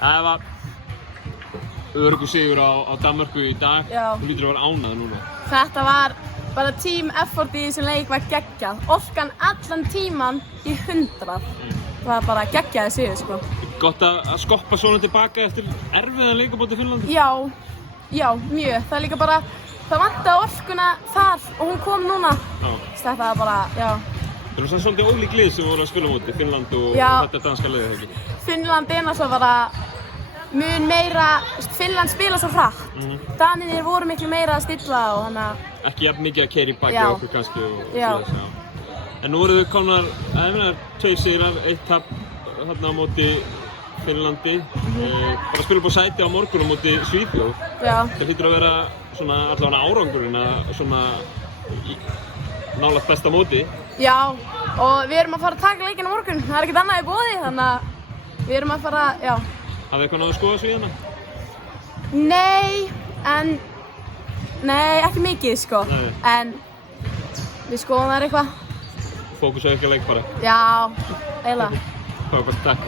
Það var öruggur sigur á Danmörku í dag. Já. Þú lítur að vera ánægð núna. Þetta var bara team effort í þessum leik var geggjað. Orkan allan tíman í 100. Það var bara geggjaði sigur, sko. Gott að skoppa svona tilbaka eftir erfiðan leik á móti Finnlandi. Já, mjög. Það er líka bara, það vantaði orkuna þar og hún kom núna. Já. Þetta var bara, já. Það eru svona svolítið ólík lið sem voru að spila á móti, Finnland og þetta danska liðið, ekki? Finnland er náttúrulega bara mun meira, Finnland spila svo hratt. Danirnir voru miklu meira að stilla og þannig að... Ekki jafn mikið að keyra í baki okkur kannski og Já. En nú eru þau komnar, tveir sigrar, 1 tap þarna á móti Finnlandi. Bara spila upp á sæti á morgun á móti Svíþjóð. Já. Það hlýtur að vera svona allavega árangurinn að svona nálægt besta móti. Já, og við erum að fara að taka leikinn á morgun. Það er ekkert annað í boði, þannig að við erum að fara, já. Hafið eitthvað náðu að skoða Svíðana? Nei, ekki mikið, sko. Nei. En við skoðum þær eitthvað. Fókus á eitthvað leik bara. Já, eiginlega. Takk. Takk.